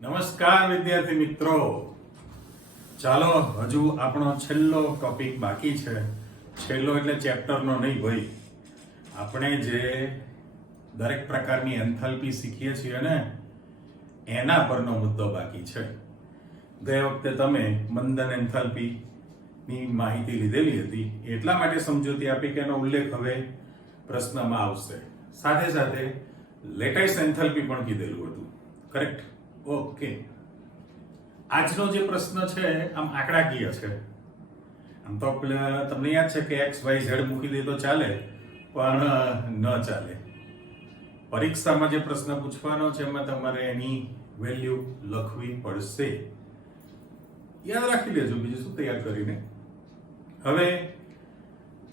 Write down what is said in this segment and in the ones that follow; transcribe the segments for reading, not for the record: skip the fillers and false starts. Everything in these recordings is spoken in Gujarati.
નમસ્કાર વિદ્યાર્થી મિત્રો, ચાલો હજુ આપણો છેલ્લો ટોપિક બાકી છે. છેલ્લો એટલે ચેપ્ટરનો નહીં ભાઈ, આપણે જે દરેક પ્રકારની એન્થાલ્પી શીખીએ છીએ ને એના પરનો મુદ્દો બાકી છે. ગયા વખતે તમે મંદન એન્થાલ્પી ની માહિતી લીધેલી હતી, એટલા માટે સમજૂતી આપી કે એનો ઉલ્લેખ હવે પ્રશ્નમાં આવશે. સાથે સાથે લેટાઇસ એન્થાલ્પી પણ કીધેલું હતું. કરેક્ટ? ઓકે. આજનો જે પ્રશ્ન છે આમ આંકડાકીય છે. આમ તો તમને યાદ છે કે એક્સ વાય ઝેડ મૂકી દે તો ચાલે, પણ ન ચાલે. પરીક્ષામાં જે પ્રશ્ન પૂછવાનો છે એમાં તમારે એની વેલ્યુ લખવી પડશે. યાદ રાખી લેજો, બીજું શું તૈયાર કરીને. હવે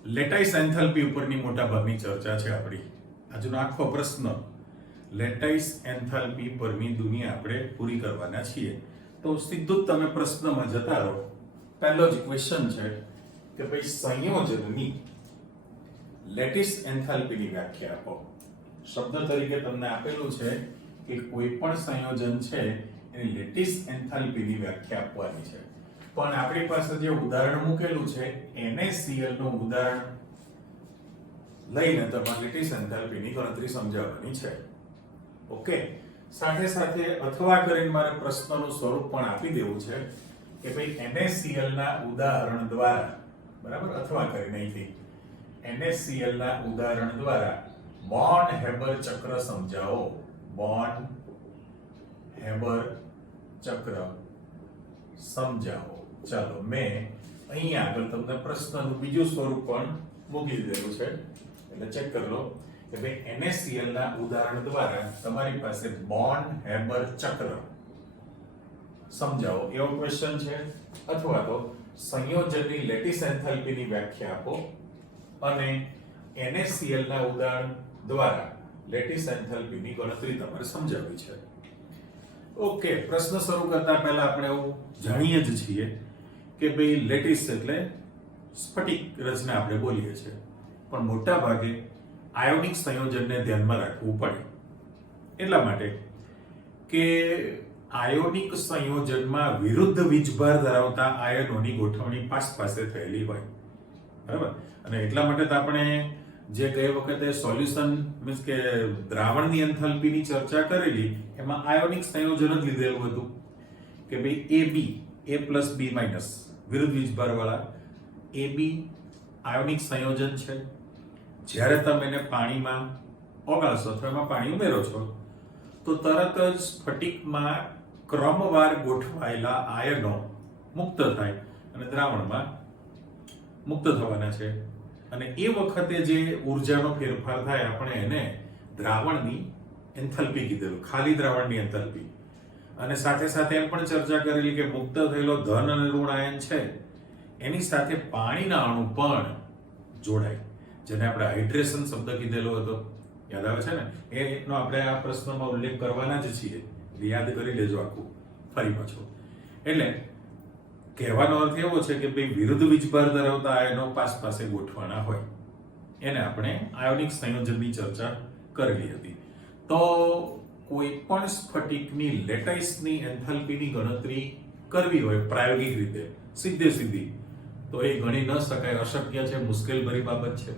લેટાઇસ એન્થાલ્પી ઉપરની મોટા ભાગની ચર્ચા છે આપણી. આજનો આખો પ્રશ્ન લેટાઇસ એન્થાલ્પી પરની દુનિયા આપણે પૂરી કરવાના છીએ. તો સીધું તમે પ્રશ્નમાં જતા રહો. પહેલો જ ક્વેશ્ચન છે કે ભાઈ સંયોજનની લેટિસ એન્થાલ્પીની વ્યાખ્યા આપો. શબ્દ તરીકે તમને આપેલું છે કે કોઈ પણ સંયોજન છે એની લેટિસ એન્થાલ્પીની વ્યાખ્યા આપવાની છે. પણ આપણી પાસે જે ઉદાહરણ મૂકેલું છે NaCl નું ઉદાહરણ લઈને તમારે લેટિસ એન્થાલ્પીની ગણતરી સમજાવવાની છે. ઓકે. સાથે સાથે અથવા કરીને મારે પ્રશ્નનું સ્વરૂપ પણ આપી દેવું છે કે ભાઈ NaCl ના ઉદાહરણ દ્વારા, બરાબર, અથવા કરીને અહીંથી NaCl ના ઉદાહરણ દ્વારા બોર્ન હેબર ચક્ર સમજાવો. બોર્ન હેબર ચક્ર સમજાવો. ચાલો, મેં અહીંયા આગળ તમને પ્રશ્નનું બીજું સ્વરૂપ પણ મૂકી દીધેલું છે, એટલે ચેક કરી લો કે ભાઈ NaCl ના ઉદાહરણ દ્વારા તમારી પાસે બોર્ન હેબર ચક્ર સમજાવો એવો ક્વેશ્ચન છે. અથવા તો સંયોજનની લેટિસ એન્થાલ્પીની વ્યાખ્યા આપો અને NaCl ના ઉદાહરણ દ્વારા લેટિસ એન્થાલ્પીની ગણતરી તમારે સમજાવવી છે. ઓકે. પ્રશ્ન શરૂ કરતા પહેલા આપણે એવું જાણીએ જ છીએ કે ભાઈ લેટિસ એટલે સ્ફટિક રચના આપણે બોલીએ છીએ, પણ મોટા ભાગે આયોનિક સંયોજનને ધ્યાનમાં રાખવું પડે. એટલા માટે કે આયોનિક સંયોજનમાં વિરુદ્ધ વીજભાર ધરાવતા આયનોની ગોઠવણી પાસે થયેલી હોય, બરાબર. અને એટલા માટે તો આપણે જે ગઈ વખતે સોલ્યુશન મીન્સ કે દ્રાવણની એન્થાલ્પીની ચર્ચા કરેલી એમાં આયોનિક સંયોજન જ લીધેલું હતું કે ભાઈ AB A+B- વિરુદ્ધ વીજભાર વાળા AB આયોનિક સંયોજન છે. જ્યારે તમે એને પાણીમાં ઓગાળશો અથવા એમાં પાણી ઉમેરો છો તો તરત જ સ્ફટિકમાં ક્રમવાર ગોઠવાયેલા આયનો મુક્ત થાય અને દ્રાવણમાં મુક્ત થવાના છે. અને એ વખતે જે ઉર્જાનો ફેરફાર થાય આપણે એને દ્રાવણની એન્થાલ્પી કીધેલું, ખાલી દ્રાવણની એન્થાલ્પી. અને સાથે સાથે એમ પણ ચર્ચા કરેલી કે મુક્ત થયેલો ધન અને ઋણ આયન છે એની સાથે પાણીના અણુ પણ જોડાય, જેને આપણે હાઇડ્રેશન શબ્દ કીધેલો હતો. યાદ આવે છે ને? એનો આપણે આ પ્રશ્નમાં ઉલ્લેખ કરવાના જ છીએ, યાદ કરી લેજો આખું ફરી પાછું. એટલે કહેવાનો અર્થ એવો છે કે ભાઈ વિરુદ્ધ વીજભાર ધરાવતા આયનો પાસે ગોઠવાના હોય એને આપણે આયોનિક સંયોજનની ચર્ચા કરેલી હતી. તો કોઈ પણ સ્ફટિકની લેટાઇસની એન્થાલ્પીની ગણતરી કરવી હોય પ્રાયોગિક રીતે સીધી તો એ ગણી ન શકાય, અશક્ય છે, મુશ્કેલભરી બાબત છે.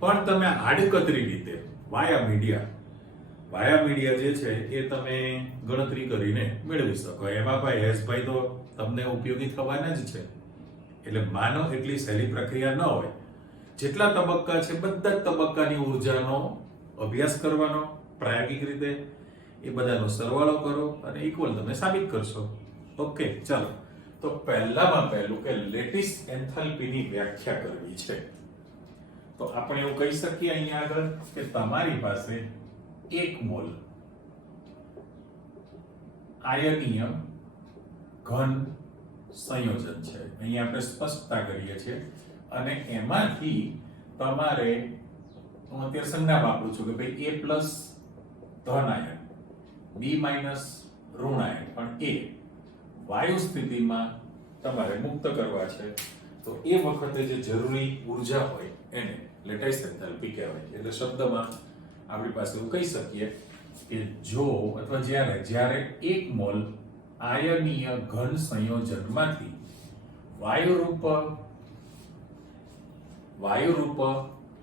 પણ તમે આડકતરી રીતે વાયા મીડિયા જે છે એ તમે ગણતરી કરીને મેળવી શકો. એમાં ભાઈ એસભાઈ તો તમને ઉપયોગી થવાના જ છે. એટલે માનો એટલી સહેલી પ્રક્રિયા ન હોય. જેટલા તબક્કા છે બધા જ તબક્કાની ઉર્જાનો અભ્યાસ કરવાનો પ્રાયોગિક રીતે, એ બધાનો સરવાળો કરો અને ઇક્વલ તમે સાબિત કરશો. ઓકે. ચાલો, તો પહેલામાં પહેલું કે લેટિસ એન્થાલ્પીની વ્યાખ્યા કરવી છે. તો આપણે એવું કહી શકીએ અહીંયા આગળ કે તમારી પાસે 1 મોલ આયનીય ઘન સંયોજન છે. અહીંયા આપણે સ્પષ્ટતા કરીએ છીએ અને એમાંથી તમારે હું અત્યારે સંજ્ઞા વાપરું છું કે ભાઈ A+ ધન આયન, B- ઋણ આયન, પણ A વાયુ સ્થિતિમાં તમારે મુક્ત કરવા છે. તો એ વખતે જે જરૂરી ઉર્જા હોય એને લેટાઇસ એન્થાલ્પી કહેવાય. એટલે શબ્દમાં આપણી પાસે એવું કહી શકીએ કે જો અથવા જ્યારે એક મોલ આયનીય ઘન સંયોજનમાંથી વાયુરૂપ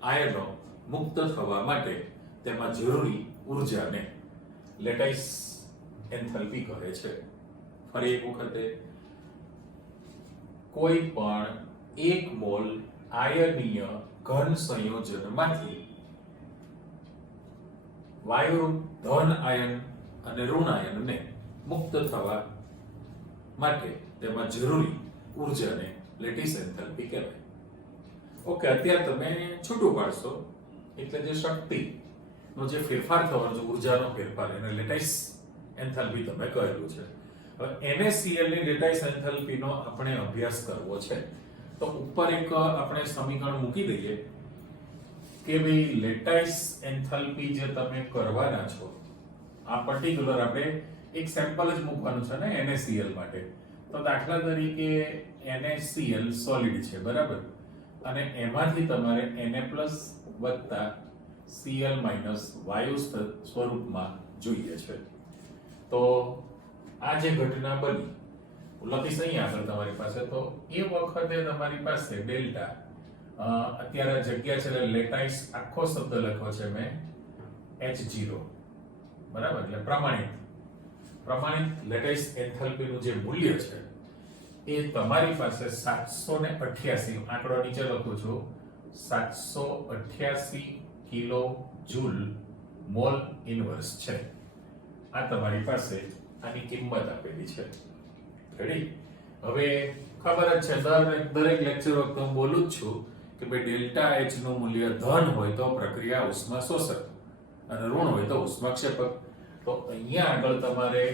આયનો મુક્ત થવા માટે તેમાં જરૂરી ઉર્જાને લેટાઇસ એન્થાલ્પી કહે છે. ફરી એક વખતે, કોઈ પણ એક મોલ આયનીય ઘન સંયોજનમાંથી વાયુરૂપ ધન આયન અને ઋણ આયનને મુક્ત થવા માટે તેમાં જરૂરી ઉર્જાને લેટિસ એન્થાલ્પી કહેવાય. ઓકે, અત્યારે તમે છૂટું પાડશો એટલે જે શક્તિનો જે ફેરફાર થવાનો છે, ઉર્જાનો ફેરફાર, એને લેટાઇસ એન્થાલ્પી તમે કહેલું છે. હવે NaCl ની લેટાઇસ એન્થાલ્પીનો આપણે અભ્યાસ કરવો છે તો ઉપર એક આપણે સમીકરણ મૂકી દઈએ કે ભાઈ લેટાઇસ એન્થાલ્પી જે તમે કરવાના છો, આ પર્ટિક્યુલર આપણે એક સેમ્પલ જ મૂકવાનું છે ને NaCl માટે. તો દાખલા તરીકે NaCl સોલિડ છે, બરાબર, અને એમાંથી તમારે Na+ વત્તા Cl- વાયુ સ્વરૂપમાં જોઈએ છે. તો આ જે ઘટના બની, લખીશ અહીં આગળ તમારી પાસે, તો એ વખતે તમારી પાસે ડેલ્ટા, અત્યારે જગ્યા છે લેટાઇસ આખો શબ્દ લખ્યો છે મેં H0, બરાબર, એટલે પ્રમાણિત લેટાઇસ એન્થાલ્પીનું જે મૂલ્ય છે એ તમારી પાસે 788, આંકડો નીચે લખું છું, 788 કિલો જૂલ મોલ ઇનવર્સ છે. આ તમારી પાસે આની કિંમત આપેલી છે. રેડી? હવે ખબર જ છે, દરેક લેક્ચર વખતે હું બોલું જ છું કે ભાઈ ડેલ્ટા H નું મૂલ્ય ધન હોય તો પ્રક્રિયા ઉષ્મા શોષક અને ઋણ હોય તો ઉષ્માક્ષેપક. તો અહીંયા આગળ તમારે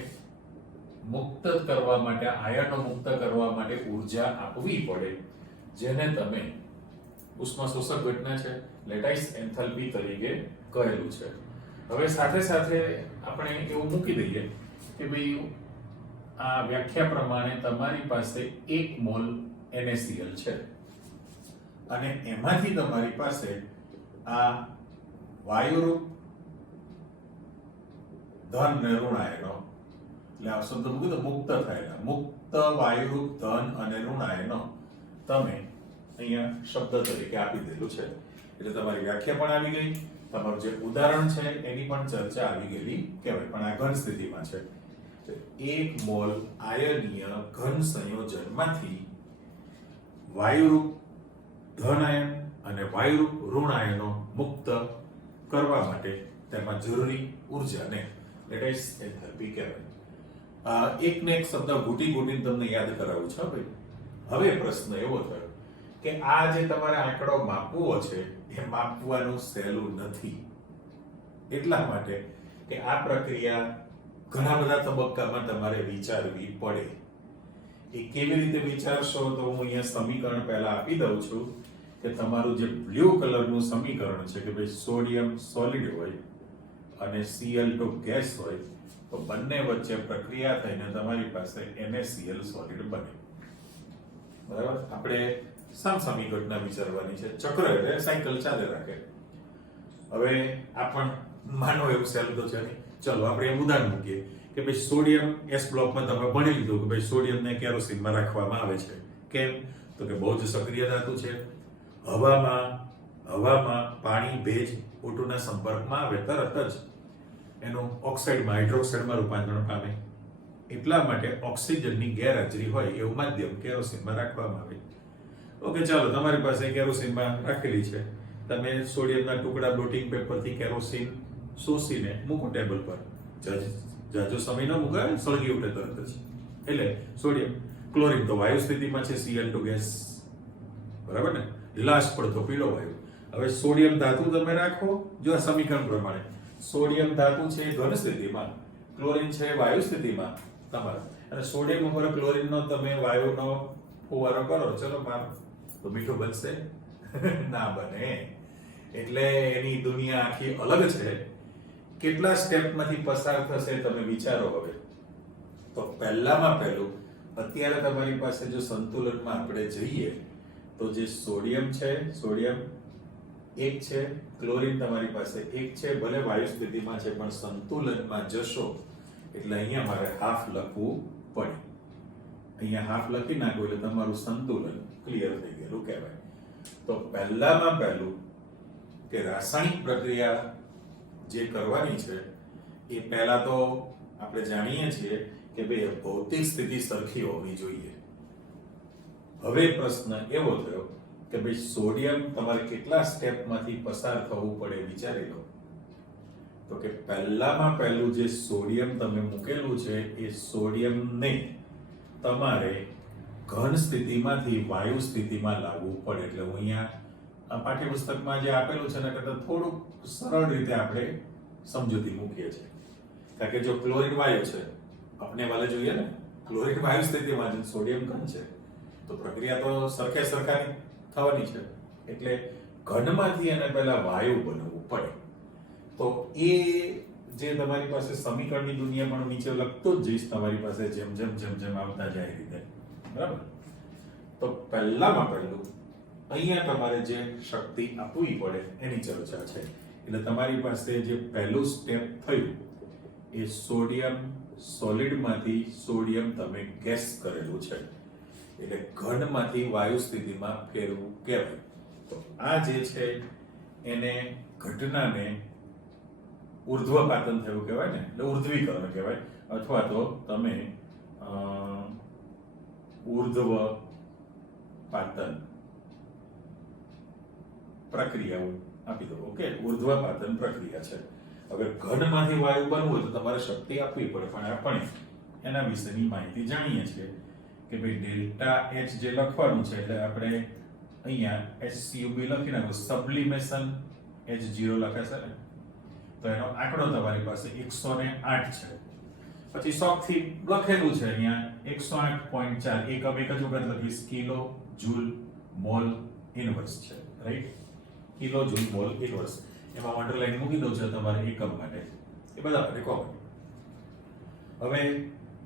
મુક્ત કરવા માટે, આયનો મુક્ત કરવા માટે ઉર્જા આપવી પડે, જેને તમે ઉષ્મા શોષક ઘટના છે, લેટાઇસ એન્થાલ્પી તરીકે કહેલું છે. હવે સાથે સાથે આપણે એવું મૂકી દઈએ કે ભાઈ આ વ્યાખ્યા પ્રમાણે તમારી પાસે 1 મોલ NaCl છે અને એમાંથી તમારી પાસે આ વાયુરૂપ ધન ને ઋણ આયનો, એટલે આ શબ્દ મૂકી દો, મુક્ત થયેલા, મુક્ત વાયુરૂપ ધન અને ઋણ આયનો તમે અહીંયા શબ્દ તરીકે આપી દેલું છે. એટલે તમારી વ્યાખ્યા પણ આવી ગઈ, તમારું જે ઉદાહરણ છે એની પણ ચર્ચા આવી ગયેલી કહેવાય. પણ આ ઘન સ્થિતિમાં છે, 1 મોલ આયનીય ઘન સંયોજનમાંથી વાયુરૂપ ધન આયન અને વાયુરૂપ ઋણ આયનો મુક્ત કરવા માટે તેમાં જરૂરી ઉર્જાને લેટાઇસ એન્થાલ્પી કહેવાય. એકને એક શબ્દ ઘૂંટીને તમને યાદ કરાવું છું ભાઈ. હવે પ્રશ્ન એવો થયો કે આ જે તમારે આંકડો માપવો છે એ માપવાનું સહેલું નથી. એટલા માટે કે આ પ્રક્રિયા ઘણા બધા તબક્કામાં તમારે વિચારવી પડે. એ કેવી રીતે વિચારશો તો હું અહીંયા સમીકરણ પહેલા આપી દઉં છું કે તમારું જે બ્લુ કલરનું સમીકરણ છે કે ભાઈ સોડિયમ સોલિડ હોય અને Cl2 ગેસ હોય તો બંને વચ્ચે પ્રક્રિયા થઈને તમારી પાસે NaCl સોલિડ બને. બરાબર? આપણે સમસામી ઘટના વિચારવાની છે. ચક્ર એટલે સાયકલ ચાલે રાખે. હવે આ પણ માનો એવું સહેલું તો છે નહીં. ચલો આપણે એક ઉદાહરણ મૂકીએ કે ભાઈ સોડિયમ S બ્લોકમાં તમે ભણી લીધું કે ભાઈ સોડિયમને કેરોસીનમાં રાખવામાં આવે છે. કેમ? તો કે બહુ જ સક્રિય ધાતુ છે. હવામાં પાણી, ભેજ, O2 ના સંપર્કમાં આવે તરત જ એનું ઓક્સાઇડમાં, હાઇડ્રોક્સાઇડમાં રૂપાંતરણ પામે. એટલા માટે ઓક્સિજનની ગેરહાજરી હોય એવું માધ્યમ કેરોસીનમાં રાખવામાં આવે. ઓકે, ચાલો તમારી પાસે કેરોસીનમાં રાખેલી છે. તમે સોડિયમના ટુકડા બ્લોટિંગ પેપરથી કેરોસીન શોષીને મૂકો ટેબલ પર. જાજો સમય ન મૂકાય, સળગી ઉઠે તરત જ. એટલે સોડિયમ, ક્લોરીન તો વાયુ સ્થિતિમાં છે, Cl2 ગેસ, બરાબર ને, લાશ પડતો પીળો વાયુ. હવે સોડિયમ ધાતુ તમે રાખો, જો આ સમીકરણ પ્રમાણે સોડિયમ ધાતુ છે ઘન સ્થિતિમાં, ક્લોરીન છે વાયુ સ્થિતિમાં તમારે, અને સોડિયમ ઉપર ક્લોરીનનો તમે વાયુનો ફુવારો કરો, ચલો મારો તો મીઠું બનશે? ના બને. એટલે એની દુનિયા આખી અલગ છે. કેટલા સ્ટેપમાંથી પસાર થશે તમે વિચારો. હવે તો પહેલામાં પહેલું, અત્યારે તમારી પાસે જો સંતુલનમાં આપણે જઈએ તો જે સોડિયમ છે, સોડિયમ એક છે ક્લોરીન તમારી પાસે એક છે, ભલે વાયુ સ્થિતિમાં છે પણ સંતુલનમાં જશો એટલે અહીંયા મારે હાફ લખવું પડે. અહીંયા હાફ લખી નાખો એટલે તમારું સંતુલન ક્લિયર થઈ ગયેલું કહેવાય. તો પહેલામાં પહેલું કે રાસાયણિક પ્રક્રિયા જે કરવાની છે એ પહેલા તો આપણે જાણીએ છીએ કે ભાઈ ભૌતિક સ્થિતિ સરખી હોવી જોઈએ. હવે પ્રશ્ન એવો થયો કે ભાઈ સોડિયમ તમારે કેટલા સ્ટેપમાંથી પસાર થવું પડે વિચારી લો. તો કે પહેલામાં પહેલું જે સોડિયમ તમે મૂકેલું છે એ સોડિયમને તમારે ઘન સ્થિતિમાંથી વાયુ સ્થિતિમાં લાવવું પડે. એટલે હું અહીંયા પાઠ્યપુસ્તકમાં જે આપેલું છે એના કરતાં થોડુંક સરળ રીતે આપણે સમજૂતી મૂકીએ છીએ. કારણ કે જો ક્લોરીન વાયુ છે આપણે વાલે જોઈએ ને, ક્લોરીન વાયુ સ્થિતિમાં છે, સોડિયમ ઘન છે, તો પ્રક્રિયા તો સરખે સરખાની થવાની છે. એટલે ઘનમાંથી એને પહેલા વાયુ બનાવવું પડે. તો એ જે તમારી પાસે સમીકરણની દુનિયા પણ નીચે લખતો જ જઈશ તમારી પાસે જેમ જેમ જેમ જેમ આવતા જાય રીતે, બરાબર. તો પહેલામાં પહેલું અહીંયા તમારે જે શક્તિ આપવી પડે એની ચર્ચા છે. એટલે તમારી પાસે જે પહેલું સ્ટેપ થયું એ સોડિયમ સોલિડમાંથી સોડિયમ તમે ગેસ કરેલું છે એટલે ઘનમાંથી વાયુ સ્થિતિમાં ફેરવું કહેવાય. તો આ જે છે એને ઘટનાને ઉર્ધ્વપાતન થયું કહેવાય ને, એટલે ઉર્ધ્વીકરણ કહેવાય, અથવા તો તમે ઉર્ધ્વપાતન પ્રક્રિયાઓ આપી દો. ઓકે, ઉર્ધ્વપાતન પ્રક્રિયા છે. હવે ઘનમાંથી વાયુ બનવું હોય તો તમારે શક્તિ આપવી પડે, પણ આપણે એના વિશેની માહિતી જાણીએ છીએ કે ભાઈ ડેલ્ટા એચ જે લખવાનું છે એટલે આપણે અહીંયા HCUB લખી નાખો, સબ્લિમેશન H0 લખાશે ને, તો એનો આંકડો તમારી પાસે 108 છે. પછી શોખથી લખેલું છે અહીંયા 108.4 એકમ એક જ વખત લખીશ, કિલો જૂલ મોલ ઇનવર્સ છે, right? Kilo joule mol inverse, એમાં અંડરલાઈન મૂકી દઉં છે તમારે એકમ માટે, એ બધા માટે કોમન. હવે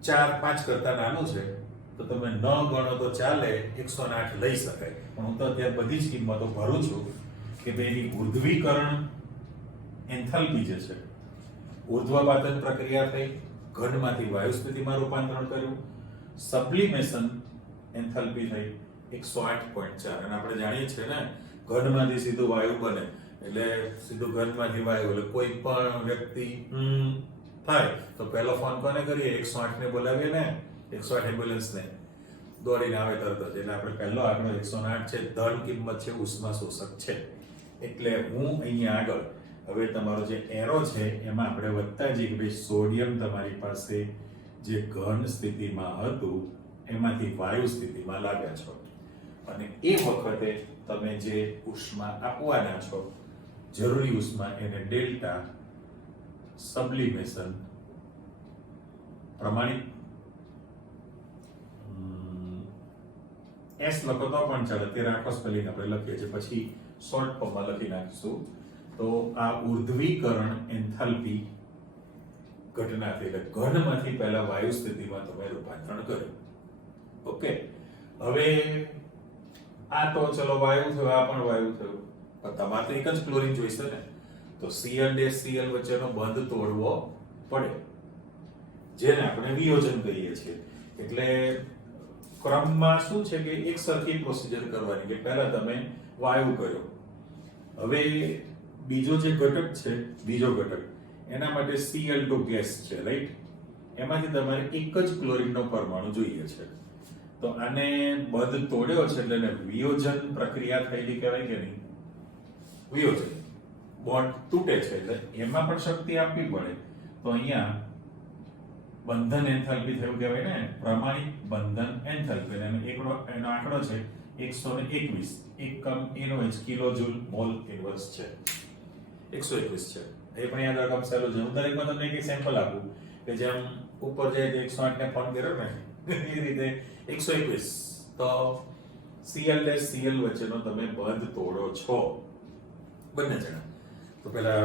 4-5 કરતા નાનું છે તો તમે ન ગણો તો ચાલે, 108 લઈ શકાય, પણ હું તો અત્યારે બધી જ કિંમતો ભરું છું કે એની ઉર્ધ્વીકરણ એન્થાલ્પી જે છે, ઉર્ધ્વપાતન પ્રક્રિયા થઈ, ઘનમાંથી વાયુ સ્થિતિમાં રૂપાંતરણ કર્યું, સબ્લિમેશન એન્થાલ્પી થઈ 108.4. અને આપણે જાણીએ છીએ ને ઘનમાંથી સીધું વાયુ બને એટલે સીધું ઘનમાંથી વાયુ, એટલે કોઈ પણ વ્યક્તિ થાય તો પહેલો ફોન કોને કરીએ? 108 ને બોલાવીએ ને, 108 એમ્બ્યુલન્સ ને દોડીને આવે તરત જ. એટલે આપણે પહેલો આંકડો 108 છે, ધન કિંમત છે, ઉષ્મા શોષક છે. એટલે હું અહીંયા આગળ હવે તમારો જે એરો છે એમાં આપણે વધતા જઈએ કે ભાઈ સોડિયમ તમારી પાસે જે ઘન સ્થિતિમાં હતું એમાંથી વાયુ સ્થિતિમાં લાવ્યા છો, અને એ વખતે તમે જે ઉષ્મા આપવાના છો, જરૂરી ઉષ્મા, એને ડેલ્ટા સબ્લિમેશન પ્રમાણિત S લખો તો પણ ચાલે, અત્યારે આખો સ્પેલિંગ આપણે લખીએ છીએ, પછી શોર્ટ ફોર્મમાં લખી નાખીશું. તો આ ઉર્ધ્વીકરણ એન્થાલ્પી ઘટના થઈ, એટલે ઘનમાંથી પહેલા વાયુ સ્થિતિમાં તમે રૂપાંતરણ કર્યું. ઓકે, હવે આ તો ચલો વાયુ થયો, આ પણ વાયુ થયું, પણ તમારે તો એક જ ક્લોરીન જોઈશે ને, તો Cl Cl વચ્ચેનો બંધ તોડવો પડે, જેને આપણે વિયોજન કહીએ છીએ. એટલે ક્રમમાં શું છે કે એક સરખી પ્રોસિજર કરવાની, કે પહેલા તમે વાયુ કર્યો, હવે બીજો જે ઘટક છે, બીજો ઘટક, એના માટે Cl2 ગેસ છે, રાઈટ? એમાંથી તમારે એક જ ક્લોરીનનો પરમાણુ જોઈએ છે. તો આને બંધ તોડ્યો છે એટલે એને વિયોજન પ્રક્રિયા થયેલી કહેવાય કે નહીં? વિયોજન, બોન્ડ તૂટે છે એટલે એમાં પણ શક્તિ આપવી પડે. તો અહીંયા બંધન એન્થાલ્પી થયું કહેવાય ને, પ્રમાણિત બંધન એન્થાલ્પી. એનો આંકડો છે 121 એકમ એનો જ કિલો જૂલ મોલ ઇનવર્સ છે, 121 છે. એ પણ યાદ રાખવાનું સહેલું છે. હું દરેકમાં તમને એક સેમ્પલ આપું કે જેમ ઉપર જાય તો 108 ને ફોન કર્યો ને એ રીતે 121. તો Cl Cl વચ્ચેનો તમે બંધ તોડો છો બંને જણા. તો પેલા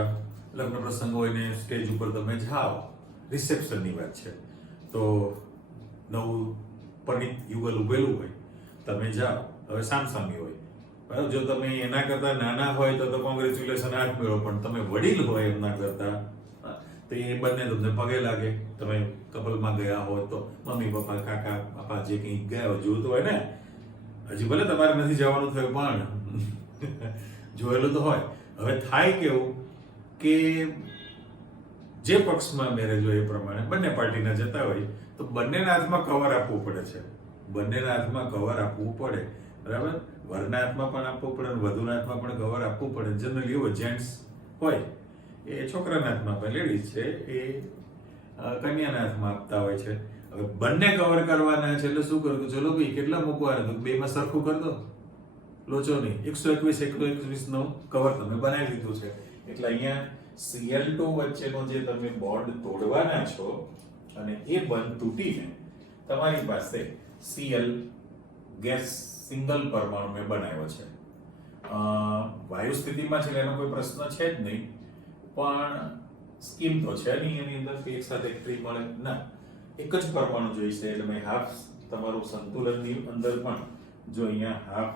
લગ્ન પ્રસંગ હોય ને સ્ટેજ ઉપર તમે જાઓ, રિસેપ્શનની વાત છે, તો નવું પરિણીત યુગલ ઉભેલું હોય, તમે જાઓ, હવે સામસામી હોય, બરાબર? જો તમે એના કરતા નાના હોય તો કોંગ્રેચ્યુલેશન હાથ મેળવો, પણ તમે વડીલ હોય એમના કરતા તો એ બંને તમને પગે લાગે. તમે કપલમાં ગયા હોય તો મમ્મી પપ્પા કાકા બાપા જે કંઈ ગયા હોય જોયું તો હોય ને, હજી ભલે તમારે નથી જવાનું થયું પણ જોયેલું તો હોય. હવે થાય કેવું કે જે પક્ષમાં મેરેજ હોય એ પ્રમાણે બંને પાર્ટીના જતા હોય તો બંનેના હાથમાં કવર આપવું પડે છે. બંનેના હાથમાં કવર આપવું પડે, બરાબર? વરના હાથમાં પણ આપવું પડે અને વધુના હાથમાં પણ કવર આપવું પડે. જનરલી એવું જેન્ટ્સ હોય એ છોકરાના હાથમાં આપે, લેડીઝ છે એ કન્યાના હાથમાં આપતા હોય છે. હવે બંને કવર કરવાના છે એટલે શું કરવું? ચલો ભાઈ કેટલા મૂકવાના? તો બેમાં સરખું કરી દો, લોચો નહીં. 121 નો કવર તમે બનાવી લીધું છે. એટલે અહીંયા Cl2 વચ્ચેનો જે તમે બોન્ડ તોડવાના છો અને એ બંધ તૂટીને તમારી પાસે Cl ગેસ સિંગલ પરમાણુ મેં બનાવ્યો છે. વાયુ સ્થિતિમાં છે એનો કોઈ પ્રશ્ન છે જ નહીં, પણ સ્કીમ તો છે નહીં એની અંદર કે એક સાથે ટ્રી મળે ના, એક જ પરમાણુ જોઈશે. એટલે મેં હાફ તમારું સંતુલનની અંદર પણ જો અહીંયા હાફ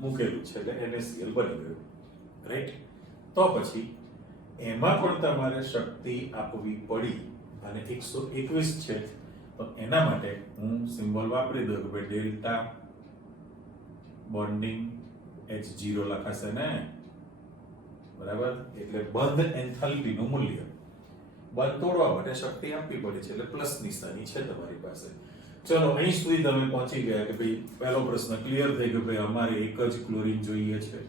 મૂકેલું છે એટલે NaCl બની ગયું, રાઈટ? તો પછી એમાં પણ તમારે શક્તિ આપવી પડી અને 121 છે તો એના માટે હું સિમ્બોલ વાપરી દઉં કે ભાઈ ડેલ્ટા બોન્ડિંગ H0 લખાશે ને, બરાબર? એટલે બંધ એન્થાલ્પીનું મૂલ્ય બંધ તોડવા માટે શક્તિ આપવી પડી છે એટલે પ્લસ નિશાની છે તમારી પાસે. ચલો અહીં સુધી તમે પહોંચી ગયા કે ભાઈ પહેલો પ્રશ્ન ક્લિયર થઈ ગયો. ભાઈ અમારે એક જ ક્લોરીન જોઈએ છે,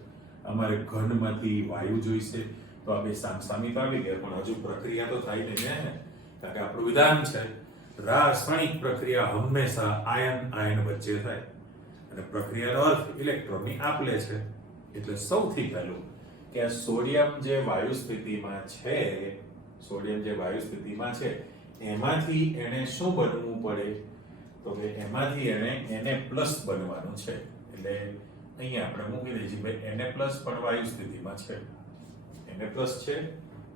અમારે ઘનમાંથી વાયુ જોઈશે. તો આ બે સામસામી તો આવી ગયા, પણ હજુ પ્રક્રિયા તો થાય નહીં ને, કારણ કે આપણું વિધાન છે રાસાયણિક પ્રક્રિયા હંમેશા આયન આયન વચ્ચે થાય અને પ્રક્રિયાનો અર્થ ઇલેક્ટ્રોનની આપ-લે છે. એટલે સૌથી પહેલું કે આ સોડિયમ જે વાયુ સ્થિતિમાં છે, સોડિયમ જે વાયુ સ્થિતિમાં છે એમાંથી એને શું બનવું પડે? તો કે એમાંથી એને Na+ બનવાનું છે. એટલે અહીંયા આપણે મૂકી દઈએ છીએ ભાઈ Na+ પણ વાયુ સ્થિતિમાં છે, Na+ છે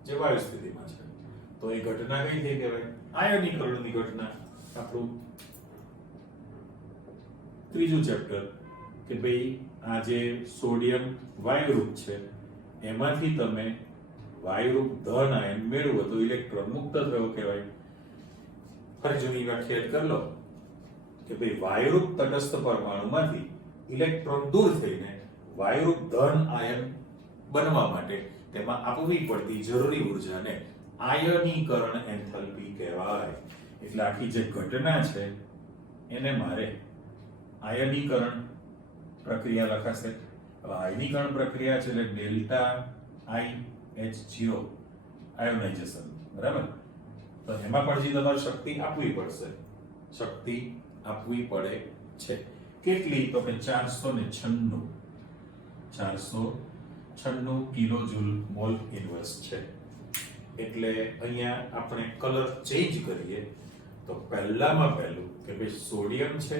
જે વાયુ સ્થિતિમાં છે. તો એ ઘટના કઈ થઈ કહેવાય? આયનીકરણની ઘટના. આપણું ત્રીજું ચેપ્ટર કે ભાઈ આ જે સોડિયમ વાયુરૂપ છે એમાંથી તમે વાયુરૂપ ધન આયન મેળવો તો ઇલેક્ટ્રોન મુક્ત થયો કહેવાય. ફરી જૂની વ્યાખ્યાયિત કરી લો કે ભાઈ વાયુરૂપ તટસ્થ પરમાણુમાંથી ઇલેક્ટ્રોન દૂર થઈને વાયુરૂપ ધન આયન બનવા માટે તેમાં આપવી પડતી જરૂરી ઉર્જાને આયનીકરણ એન્થાલ્પી કહેવાય. એટલે આખી જે ઘટના છે એને મારે આયનીકરણ પ્રક્રિયા લખાશે. આયનીકરણ પ્રક્રિયા છે એટલે ડેલ્ટા IH0 આયોનાઇઝેશન, બરાબર? તો એમાં પણ જે તમારે શક્તિ આપવી પડશે, શક્તિ આપવી પડે છે. કેટલી? તો કે 496 કિલોજૂલ મોલ ઇન્વર્સ છે. એટલે અહીંયા આપણે કલર ચેન્જ કરીએ તો પહેલામાં પહેલું કે ભાઈ સોડિયમ છે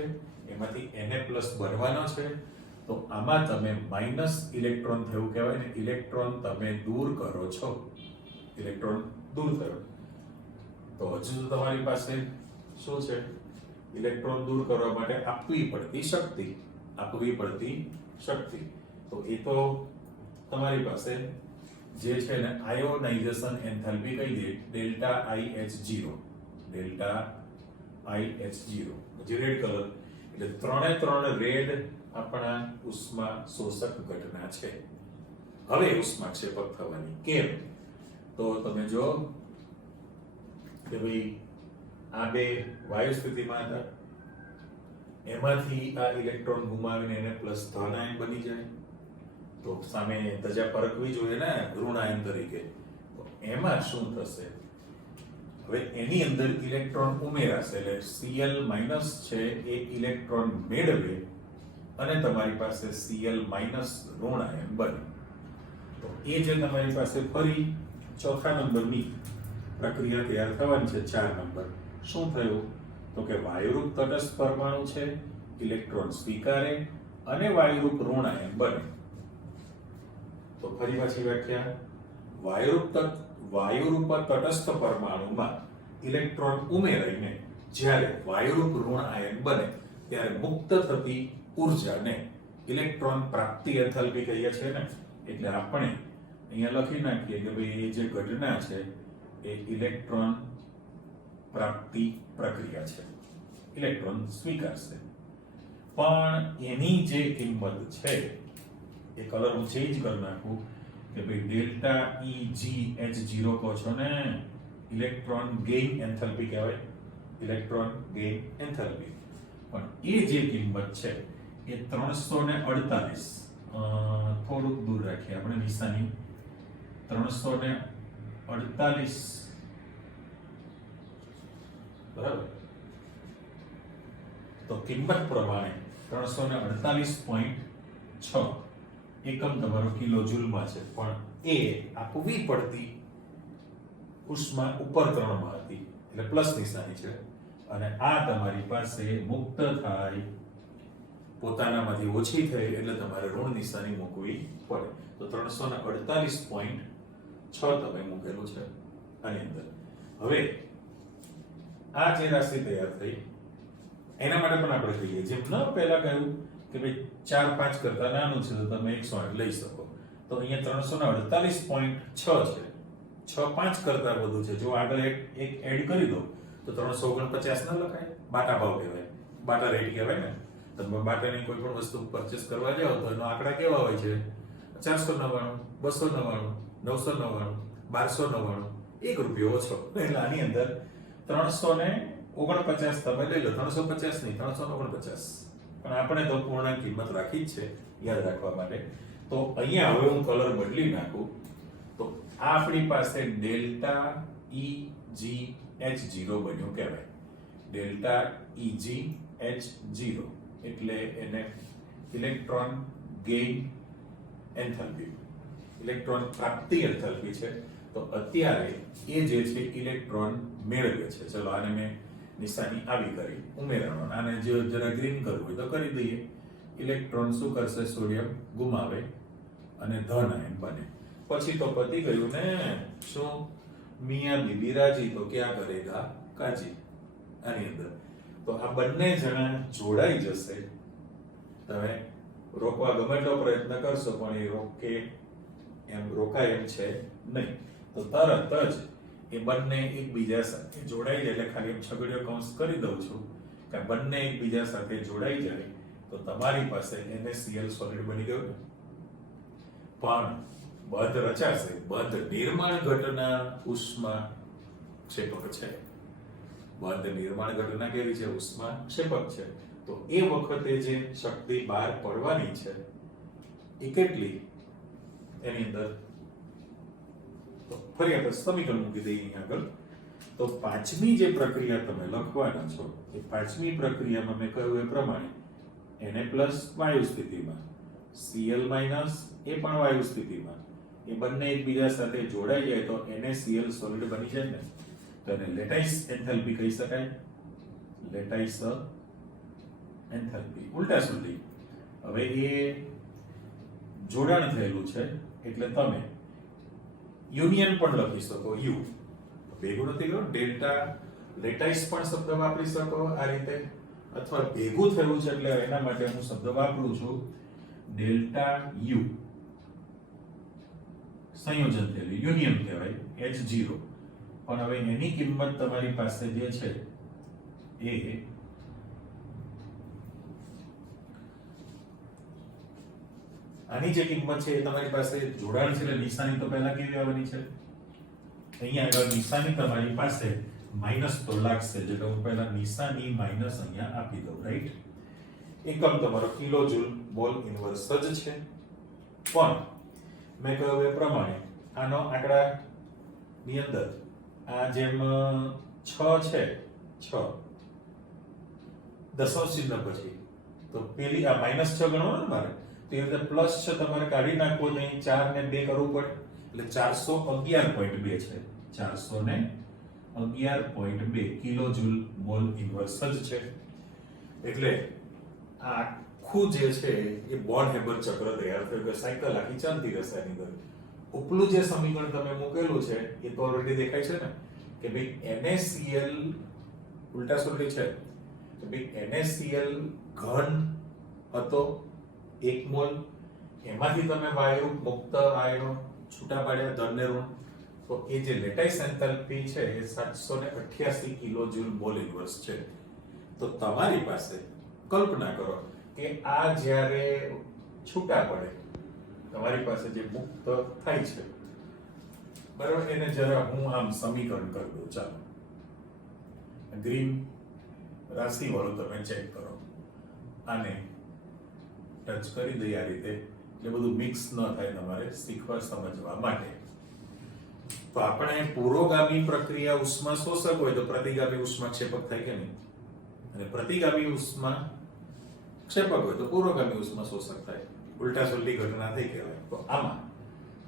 એમાંથી Na+ બનવાનો છે તો આમાં તમે માઈનસ ઇલેક્ટ્રોન થયું કહેવાય ને, ઇલેક્ટ્રોન તમે દૂર કરો છો, ઇલેક્ટ્રોન દૂર થયો તો હજુ તમારી પાસે શું છે? ઇલેક્ટ્રોન દૂર કરવા માટે આપવી પડતી શક્તિ. તો એ તો તમારી પાસે જે છે ને આયોનાઇઝેશન એન્થાલ્પી કહી દે ડેલ્ટા IH0, જે રેડ કલર. એટલે ત્રણ રેડ આપણા ઉષ્મા શોષક ઘટના છે. હવે ઉષ્માક્ષેપક થવાની કેમ? તો તમે જો કે ભાઈ આ બે વાયુ સ્થિતિમાં હતા એમાંથી આ ઇલેક્ટ્રોન ગુમાવીને Na+ ધન આયન બની જાય તો સામે ધજા પરખવી જોઈએ ને ઋણ આયન તરીકે. તો એમાં શું થશે? હવે એની અંદર ઇલેક્ટ્રોન ઉમેરાશે એટલે Cl- છે એ ઇલેક્ટ્રોન મેળવે અને તમારી પાસે Cl- ઋણ આયન બને. તો એ જે તમારી પાસે ફરી ચોથા નંબરની પ્રક્રિયા તૈયાર થવાની છે, 4 નંબર. શું થયું? તો કે વાયુરૂપ તટસ્થ પરમાણુ છે, ઇલેક્ટ્રોન સ્વીકારે અને વાયુરૂપ ઋણ આયન બને. તો ફરી પાછી વ્યાખ્યા, વાયુરૂપ તટસ્થ પરમાણુમાં ઇલેક્ટ્રોન ઉમેરાઈને જ્યારે વાયુરૂપ ઋણ આયન બને ત્યારે મુક્ત થતી ઉર્જાને ઇલેક્ટ્રોન પ્રાપ્તિ એન્થાલ્પી કહીએ છીએ ને, એટલે આપણે અહીંયા લખી નાખીએ કે ભાઈ એ જે ઘટના છે એ ઇલેક્ટ્રોન પ્રાપ્તિ પ્રક્રિયા છે, ઇલેક્ટ્રોન સ્વીકારશે. પણ એની જે કિંમત છે એ કલર હું ચેન્જ કરી નાખું કે ભાઈ ડેલ્ટા EgH0 કહો છો ને, ઇલેક્ટ્રોન ગેઇન એન્થાલ્પી કહેવાય, ઇલેક્ટ્રોન ગેઇન એન્થાલ્પી. પણ એ જે કિંમત છે એ 348, થોડુંક દૂર રાખીએ આપણે નિશાની, 348 બરાબર. તો કિંમત પ્રમાણે 348.6 એકમ તમારો કિલો જૂલમાં છે, પણ એ આપવી પડતી ઉષ્મા ઉપર 3 માં હતી એટલે પ્લસ નિશાની છે, અને આ તમારી પાસે મુક્ત થાય પોતાનામાંથી ઓછી થઈ એટલે તમારે ઋણ નિશાની મૂકવી પડે. તો 348.6 તમે મૂકેલું છે આની અંદર. હવે આ જે રાશિ તૈયાર થઈ એના માટે પણ આપણે કહીએ, જેમ ન પહેલા કહ્યું કે ભાઈ 4-5 કરતા નાનું છે તો તમે 108 લઈ શકો, તો અહીંયા 348.6 છે, 6-5 કરતા વધુ છે. જો આગળ એક એડ કરી દો તો 349 ના લખાય, બાટા ભાવ કહેવાય, બાટા રેટ કહેવાય ને. તમે બાટાની કોઈ પણ વસ્તુ પરચેસ કરવા જાઓ તો એનો આંકડા કેવા હોય છે? 499, 299, 999, 1299, 1 રૂપિયો ઓછો. એટલે આની અંદર 349 તમે લઈ લો, 350 નહીં, 349. પણ આપણે તો પૂર્ણાંક કિંમત રાખી જ છે યાદ રાખવા માટે. તો અહીંયા હવે હું કલર બદલી નાખું તો આ આપણી પાસે ડેલ્ટા EgH0 બન્યું કહેવાય. ડેલ્ટા EgH0 એટલે એને ઇલેક્ટ્રોન ગેઇન એન્થાલ્પી, ઇલેક્ટ્રોન પ્રાપ્તિ એન્થાલ્પી છે. તો અત્યારે એ જે છે ઇલેક્ટ્રોન મેળવે છે. ચલો આને મેં નિશાની આવી કરી ઉમેરવાનો, આને જો જરા ગ્રીન કરવું હોય તો કરી દઈએ. ઇલેક્ટ્રોન શું કરશે? સોડિયમ ગુમાવે અને ધન આયન બને. પછી તો પતી ગયું ને. શું મિયા બીબી રાજી તો ક્યાં કરેગા કાજી. આની અંદર તો આ બંને જણા જોડાઈ જશે. તમે રોકવા ગમે એટલો પ્રયત્ન કરશો પણ એ રોકાય એમ છે નહીં. તો તરત જ એ બંને એકબીજા સાથે જોડાઈ જાય. એટલે ખાલી એમ છગડીયો કૌંસ કરી દઉં છું કે બંને એકબીજા સાથે જોડાઈ જાય તો તમારી પાસે NaCl સોલિડ બની ગયું. પણ બંધ રચાશે, બંધ નિર્માણ ઘટના ઉષ્મા ક્ષેપક છે. બંધ નિર્માણ ઘટના કેવી છે? ઉષ્મા ક્ષેપક છે. તો એ વખતે જે શક્તિ બહાર પડવાની છે એ કેટલી એની અંદર? તો ફરી આપણે સમીકરણ મૂકી દઈએ અહીંયા આગળ. તો પાંચમી જે પ્રક્રિયા તમે લખવાના છો એ પાંચમી પ્રક્રિયામાં મેં કહ્યું એ પ્રમાણે Na+ વાયુ સ્થિતિમાં, Cl- એ પણ વાયુ સ્થિતિમાં, એ બંને એકબીજા સાથે જોડાઈ જાય તો NaCl સોલિડ બની જાય ને. તો એને લેટાઇસ એન્થાલ્પી કહી શકાય. Lattice enthalpy ઉલટા સુલટી. હવે એ જોડાણ થયેલું છે એટલે તમે યુનિયન પણ લખી શકો. યુ ભેગું નથી કર્યું, ડેલ્ટા લેટાઇસ પણ શબ્દ વાપરી શકો આ રીતે, અથવા ભેગું થયું છે એટલે એના માટે હું શબ્દ વાપરું છું ડેલ્ટા યુ. સંયોજન થયેલું યુનિયન કહેવાય H0. પણ હવે એની કિંમત તમારી પાસે જે છે એ આની જે કિંમત છે એ તમારી પાસે જોડાણ છે એટલે નિશાની તો પહેલા કેવી આવવાની છે? અહીંયા આગળ નિશાની તમારી પાસે માઈનસ તો લાગશે, એટલે હું પહેલા નિશાની માઈનસ અહીંયા આપી દઉં. રાઈટ. એકમ તમારો કિલો જૂલ મોલ ઇન્વર્સ જ છે. પણ મેં કહ્યું એ પ્રમાણે આનો આંકડા ની અંદર આ જેમ 6 છે, 6 દશાંશ ચિહ્ન પછી તો પેલી આ -6 ગણવાનો ને મારે, તો એ રીતે +6 તમારે કાઢી નાખવો તો અહીં 4 ને 2 કરવું પડે એટલે 411.2 છે. 411.2 કિલો જૂલ મોલ ઇન્વર્સ જ છે. એટલે આ આખું જે છે એ બોર્ન હેબર ચક્ર તૈયાર થયું કે સાયકલ આખી ચાલતી રહેશે એની અંદર. ઉપલું જે સમીકરણ તમે મૂકેલું છે એ તો ઓલરેડી દેખાય છે ને કે ભાઈ NaCl ઉલટા સુલટી છે કે ભાઈ NaCl ઘન હતો 1 મોલ, એમાંથી તમે વાયુ મુક્ત આયનો છૂટા પાડ્યા ધન ને ઋણ, તો એ જે લેટાઇસ એન્થાલ્પી છે એ 788 કિલોજૂલ મોલ ઇન્વર્સ છે. તો તમારી પાસે કલ્પના કરો કે આ જ્યારે છૂટા પડે તમારી પાસે જે મુક્ત થાય છે, બરાબર, એને જરા હું આમ સમીકરણ કરી દઉં. ચાલો ગ્રીન રાશિ વાળું તમે ચેક કરો, આને ટચ કરી દઈએ આ રીતે, એટલે બધું મિક્સ ન થાય તમારે શીખવા સમજવા માટે. તો આપણે પુરોગામી પ્રક્રિયા ઉષ્મા શોષક હોય તો પ્રતિગામી ઉષ્મા ક્ષેપક થાય કે નહીં, અને પ્રતિગામી ઉષ્મા ક્ષેપક હોય તો પુરોગામી ઉષ્મા શોષક થાય. ઉલટા સુલટી ઘટના થઈ કહેવાય. તો આમાં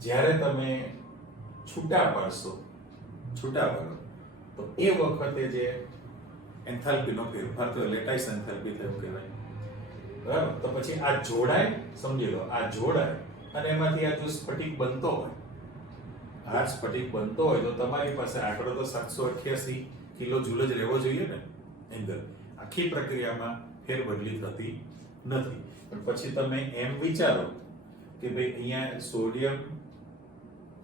જ્યારે તમે છૂટા પાડશો તો એ વખતે જે એન્થાલ્પીનો ફેરફાર તો લેટાઇસ એન્થાલ્પી થયું કહેવાય. બરાબર, તો પછી આ જોડાય, સમજી લો, આ જોડાય અને એમાંથી આ જો સ્ફટિક બનતો હોય તો તમારી પાસે આંકડો તો 788 કિલો જૂલ જ રહેવો જોઈએ ને અંદર. આખી પ્રક્રિયામાં ફેરબદલી થતી નથી. પણ પછી તમે એમ વિચારો કે ભાઈ અહીંયા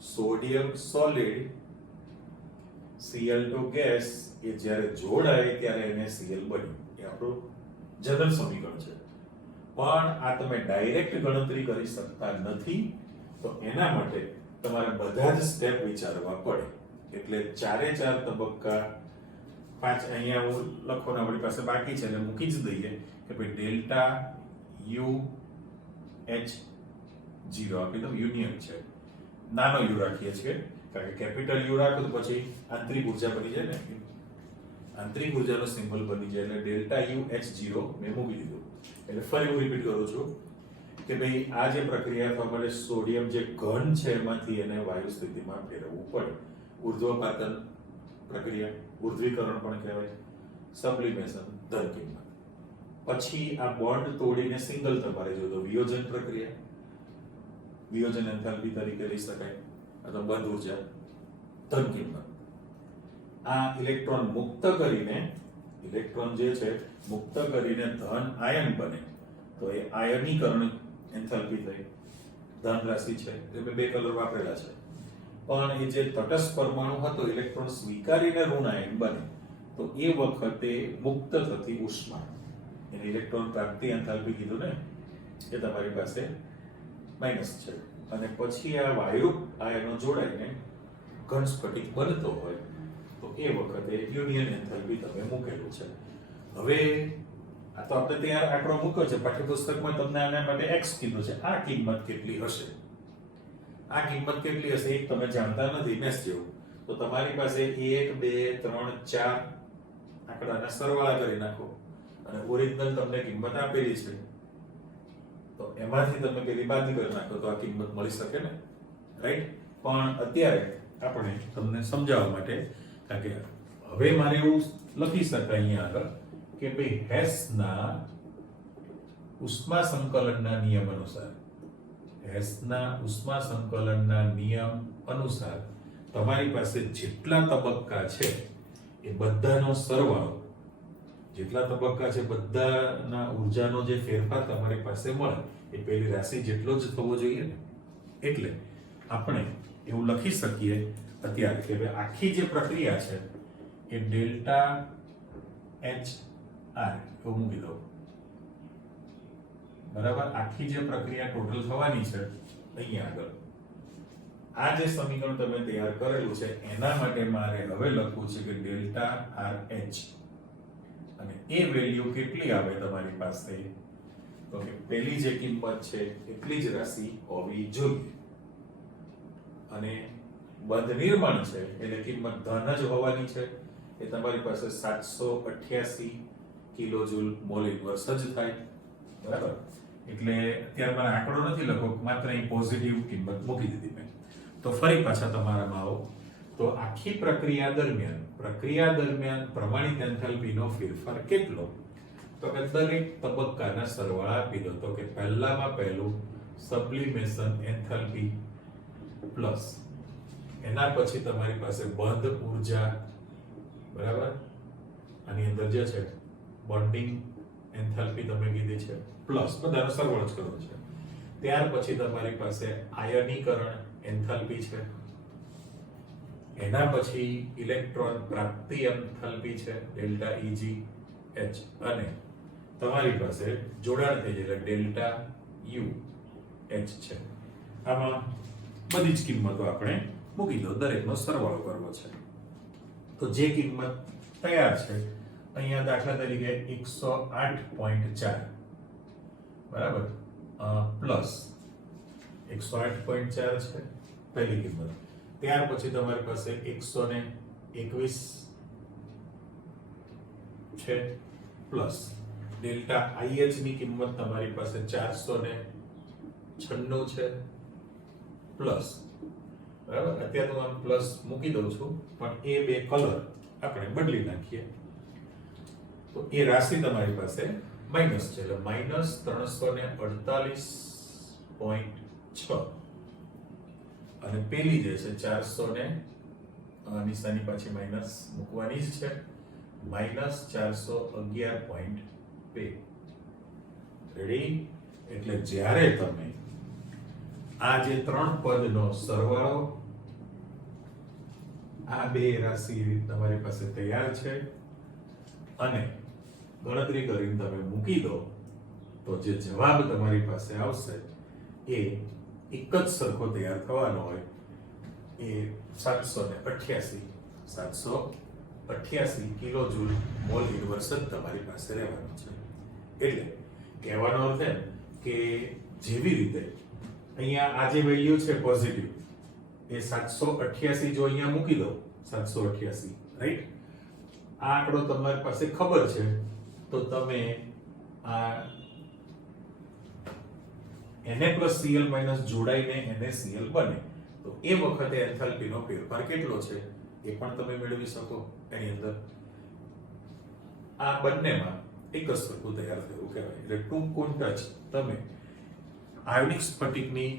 સોડિયમ સોલિડ Cl2 ગેસ એ જ્યારે જોડાય ત્યારે એને Cl બન્યું. એ આપણું જનરલ સમીકરણ છે. પણ આ તમે ડાયરેક્ટ ગણતરી કરી શકતા નથી, તો એના માટે તમારે બધા જ સ્ટેપ વિચારવા પડે. એટલે 4 તબક્કા 5 અહીંયા હું લખવાનું આપણી પાસે બાકી છે એટલે મૂકી જ દઈએ કે ભાઈ ડેલ્ટા યુ એચ 0 આપી દો. યુનિયન છે, નાનો યુ રાખીએ છીએ કારણ કે કેપિટલ યુ રાખો તો પછી આંતરિક ઉર્જા બની જાય ને, આંતરિક ઉર્જાનો સિમ્બોલ બની જાય એટલે ડેલ્ટા યુ એચ 0 મેં મૂકી દીધું. એટલે ફરી હું રિપીટ કરું છું કે ભાઈ આ જે પ્રક્રિયા થવા માટે સોડિયમ જે ઘન છે એમાંથી એને વાયુ સ્થિતિમાં ફેરવવું પડે. ઉર્ધ્વપાતન પ્રક્રિયા, ઉર્ધ્વીકરણ પણ કહેવાય, સબ્લિમેશન, ધન કિંમત. પછી આ બોન્ડ તોડીને સિંગલ તમારે જો તો વિયોજન પ્રક્રિયા, વિયોજન એન્થાલ્પી તરીકે લઈ શકાય, અથવા બંધ ઉર્જા, ધન કિંમત. આ ઇલેક્ટ્રોન મુક્ત કરીને, ઇલેક્ટ્રોન જે છે મુક્ત કરીને ધન આયન બને તો એ આયનીકરણ એન્થાલ્પી થઈ. ધન રાશિ છે એટલે બે કલર વાપરેલા છે. પણ એ જે તટસ્થ પરમાણુ હતો ઇલેક્ટ્રોન સ્વીકારીને ઋણ આયન બને તો એ વખતે મુક્ત થતી ઉષ્મા, એને ઇલેક્ટ્રોન પ્રાપ્તિ એન્થાલ્પી કીધું ને, એ તમારી પાસે માઈનસ છે. અને પછી આ વાયુ આયનો જોડાઈને ઘન સ્ફટિક બનતો હોય તો એ વખતે યુનિયન એન્થાલ્પી તમે મૂકેલું છે. હવે આ તો આપણે ત્યાં આંકડો મૂક્યો છે પાઠ્યપુસ્તકમાં, તમને આના માટે x કીધું છે. આ કિંમત કેટલી હશે? આ કિંમત કેટલી હશે એક તમે જાણતા નથી, મેસ જેવું. તો તમારી પાસે 1 2 3 4 આંકડાના સરવાળા કરી નાખો અને ઓરિજિનલ તમને કિંમત આપેલી છે તો એમાંથી તમે પેલી બાદ કરી નાખો તો આ કિંમત મળી શકે ને, રાઈટ? પણ અત્યારે આપણે તમને સમજાવવા માટે, કારણ કે હવે મારે એવું લખી શકાય અહીંયા આગળ કે ભાઈ હેસના ઉષ્મા સંકલનના નિયમ અનુસાર, હેસના ઉષ્મા સંકલનના નિયમ અનુસાર તમારી પાસે જેટલા તબક્કા છે એ બધાનો સરવાળો, જેટલા તબક્કા છે બધાના ઉર્જાનો જે ફેરફાર તમારી પાસે મળે એ પેલી રાશિ જેટલો જ થવો જોઈએ ને. એટલે આપણે એવું લખી શકીએ અત્યારે કે ભાઈ આખી જે પ્રક્રિયા છે એ ડેલ્ટા એચ આર એવું મૂકી દો, બરાબર? આખી જે પ્રક્રિયા ટોટલ થવાની છે અહીંયા આગળ આ જે સમીકરણ તમે તૈયાર કરેલું છે એના માટે મારે હવે લખવું છે કે ડેલ્ટા આર એચ, અને એ વેલ્યુ કેટલી આવે તમારી પાસે તો કે પેલી જે કિંમત છે એટલી જ રાશિ હોવી જોઈએ. અને બંધ નિર્માણ છે એટલે કિંમત ધન જ હોવાની છે. એ તમારી પાસે 788 કિલોજૂલ મોલ ઇન્વર્સ જ થાય, બરાબર? એટલે અત્યારે મને આંકડો નથી લખો, માત્ર અહીં પોઝિટિવ કિંમત મૂકી દીધી મેં. તો ફરી પાછા તમારામાં આવો તો આખી પ્રક્રિયા દરમિયાન પ્રમાણિત એન્થાલ્પીનો ફેરફાર કેટલો? તો કે દરેક તબક્કાના સરવાળા આપી દો. તો કે પહેલામાં પહેલું સબ્લિમેશન એન્થાલ્પી પ્લસ એના પછી તમારી પાસે બંધ ઉર્જા, બરાબર? આની અંદર જે છે બોન્ડિંગ એન્થાલ્પી તમે કીધી છે પ્લસ બધાનો સરવાળો જ કરવો છે. ત્યાર પછી તમારી પાસે આયનીકરણ એન્થાલ્પી છે, એના પછી ઇલેક્ટ્રોન પ્રાપ્તિ એન્થાલ્પી છે ડેલ્ટા Eg H, અને તમારી પાસે જોડાણ થઈ જાય ડેલ્ટા U H છે. આમાં બધી જ કિંમતો આપણે મૂકી દો, દરેકનો સરવાળો કરવો છે. તો જે કિંમત તૈયાર છે અહીંયા દાખલા તરીકે 108.4 બરાબર પ્લસ 108.4 છે પહેલી કિંમત. ત્યાર પછી તમારી પાસે 121 છે પ્લસ ડેલ્ટા IH ની કિંમત તમારી પાસે 496 છે પ્લસ, બરાબર. અત્યારે હું આમ પ્લસ મૂકી દઉં છું, પણ એ બે કલર આપણે બદલી નાખીએ તો એ રાશિ તમારી પાસે માઈનસ છે, એટલે માઈનસ 348.6, અને પેલી જે છે 400 ને નિશાની પાછી માઈનસ મૂકવાની જ છે, માઈનસ 411.2. રેડી? એટલે જ્યારે તમે આ જે ત્રણ પદનો સરવાળો, આ બે રાશિ તમારી પાસે તૈયાર છે અને ગણતરી કરીને તમે મૂકી દો તો જે જવાબ તમારી પાસે આવશે એ એક જ સરખો તૈયાર થવાનો હોય, એ 788 કિલોજૂલ મોલ ઇન્વર્સ જ તમારી પાસે રહેવાનું છે. એટલે કહેવાનો અર્થ એમ કે જેવી રીતે અહીંયા આ જે વેલ્યુ છે પોઝિટિવ, એ 788 જો અહીંયા મૂકી દો 788, રાઈટ? આ આંકડો તમારી પાસે ખબર છે તો તમે આ Na+Cl- જોડાઈને NaCl બને તો એ વખતે એન્થાલ્પીનો ફેરફાર કેટલો છે એ પણ તમે મેળવી શકો. એની અંદર આ બંનેમાં એક જ સરખું તૈયાર થયું કહેવાય. એટલે ટુ કોન્ટચ તમે આયોનિક સ્ફટિકની